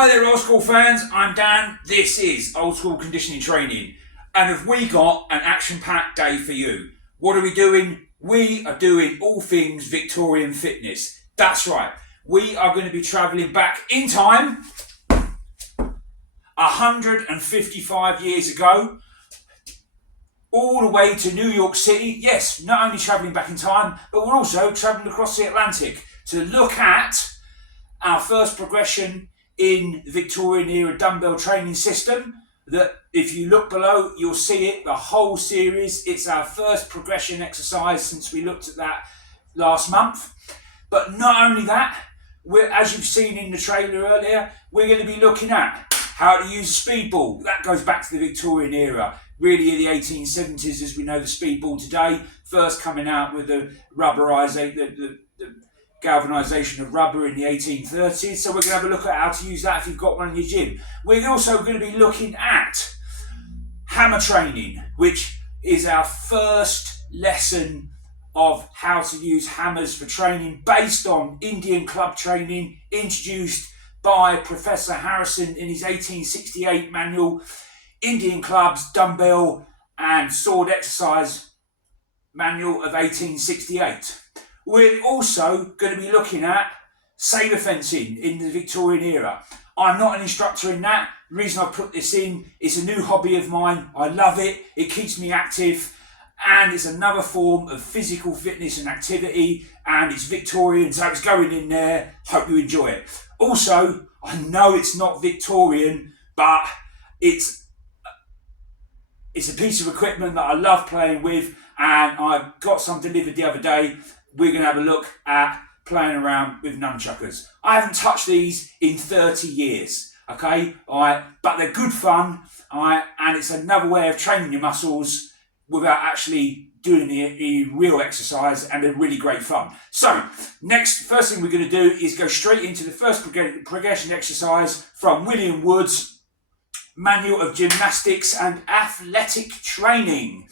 Hi there old school fans, I'm Dan, this is Old School Conditioning Training, and have we got an action-packed day for you. What are we doing? We are doing all things Victorian fitness. That's right, we are going to be travelling back in time 155 years ago, all the way to New York City. Yes, not only travelling back in time, but we're also travelling across the Atlantic to look at our first progression in the Victorian era dumbbell training system. That if you look below, you'll see it, the whole series. It's our first progression exercise since we looked at that last month. But not only that, as you've seen in the trailer earlier, we're going to be looking at how to use a speed ball. That goes back to the Victorian era, really in the 1870s as we know the speed ball today, first coming out with the rubberization, the galvanisation of rubber in the 1830s. So we're going to have a look at how to use that if you've got one in your gym. We're also going to be looking at hammer training, which is our first lesson of how to use hammers for training based on Indian club training introduced by Professor Harrison in his 1868 manual, Indian Clubs, Dumbbell and Sword Exercise Manual of 1868. We're also going to be looking at sabre fencing in the Victorian era. I'm not an instructor in that. The reason I put this in, it's a new hobby of mine. I love it. It keeps me active and it's another form of physical fitness and activity, and it's Victorian, so it's going in there. Hope you enjoy it. Also, I know it's not Victorian, but it's a piece of equipment that I love playing with, and I got some delivered the other day. We're going to have a look at playing around with nunchuckers. I haven't touched these in 30 years, okay? All right, but they're good fun, all right, and it's another way of training your muscles without actually doing the real exercise, and they're really great fun. So, first thing we're going to do is go straight into the first progression exercise from William Wood's Manual of Gymnastics and Athletic Training.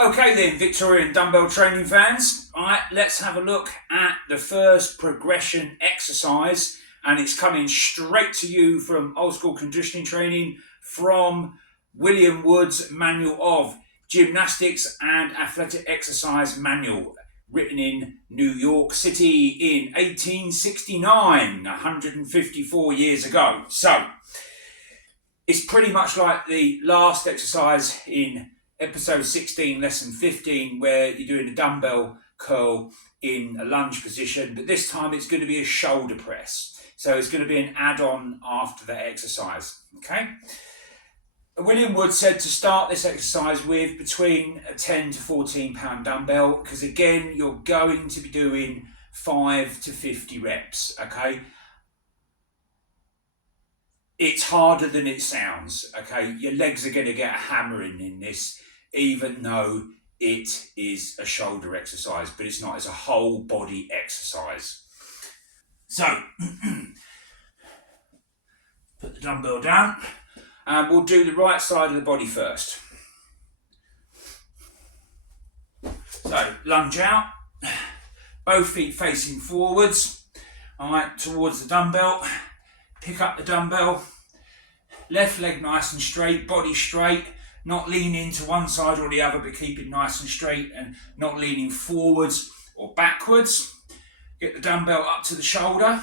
Okay then, Victorian dumbbell training fans, alright, let's have a look at the first progression exercise, and it's coming straight to you from Old School Conditioning Training from William Wood's Manual of Gymnastics and Athletic Exercise Manual, written in New York City in 1869, 154 years ago. So, it's pretty much like the last exercise in episode 16, lesson 15, where you're doing a dumbbell curl in a lunge position, but this time it's going to be a shoulder press. So it's going to be an add-on after that exercise, okay? William Wood said to start this exercise with between a 10 to 14 pound dumbbell, because again, you're going to be doing 5 to 50 reps, okay? It's harder than it sounds, okay? Your legs are going to get a hammering in this, even though it is a shoulder exercise, but it's not, it's a whole body exercise. So, put the dumbbell down, and we'll do the right side of the body first. So, lunge out, both feet facing forwards, all right, towards the dumbbell, pick up the dumbbell, left leg nice and straight, body straight, not leaning to one side or the other, but keep it nice and straight and not leaning forwards or backwards. Get the dumbbell up to the shoulder.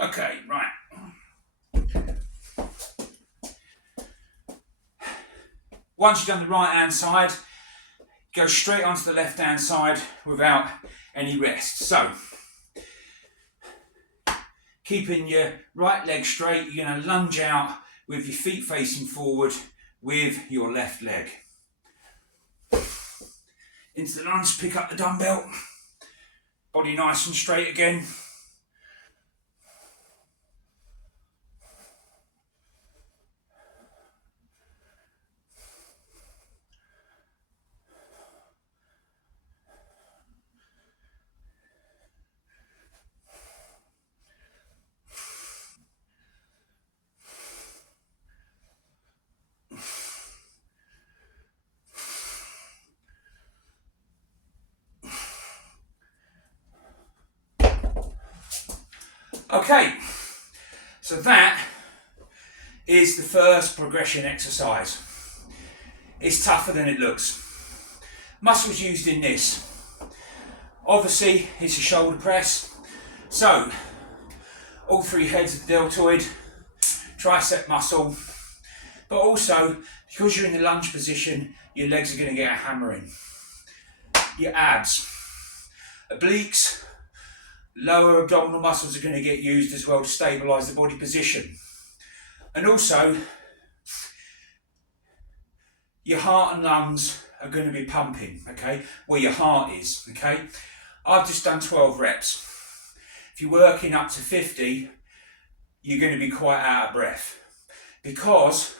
Okay, right. Once you've done the right hand side, go straight onto the left hand side without any rest. So, keeping your right leg straight, you're going to lunge out with your feet facing forward with your left leg. Into the lunge, pick up the dumbbell, Body nice and straight again. Okay, so that is the first progression exercise. It's tougher than it looks. Muscles used in this. Obviously, it's a shoulder press. So, all three heads of the deltoid, tricep muscle, but also, because you're in the lunge position, your legs are going to get a hammering. Your abs, obliques, lower abdominal muscles are going to get used as well to stabilise the body position. And also, your heart and lungs are going to be pumping, okay, where your heart is, okay. I've just done 12 reps. If you're working up to 50, you're going to be quite out of breath because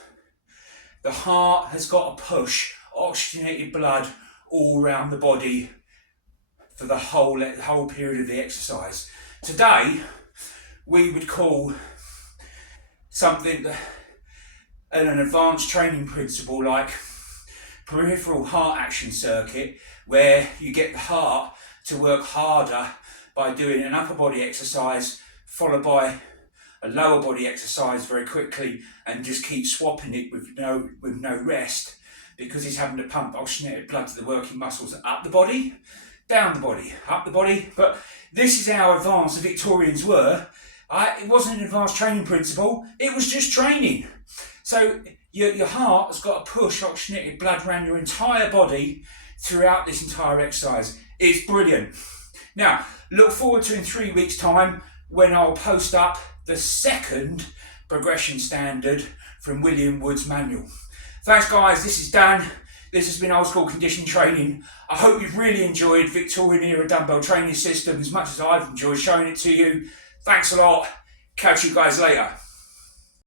the heart has got to push oxygenated blood all around the body for the whole period of the exercise. Today, we would call something an advanced training principle like peripheral heart action circuit, where you get the heart to work harder by doing an upper body exercise followed by a lower body exercise very quickly, and just keep swapping it with no rest, because he's having to pump oxygenated blood to the working muscles up the body, down the body, up the body. But this is how advanced the Victorians were. It wasn't an advanced training principle, it was just training. So your heart has got to push oxygenated blood around your entire body throughout this entire exercise. It's brilliant. Now, look forward to in 3 weeks' time when I'll post up the second progression standard from William Wood's manual. Thanks guys, this is Dan. This has been Old School Conditioning Training. I hope you've really enjoyed Victorian era dumbbell training system as much as I've enjoyed showing it to you. Thanks a lot. Catch you guys later.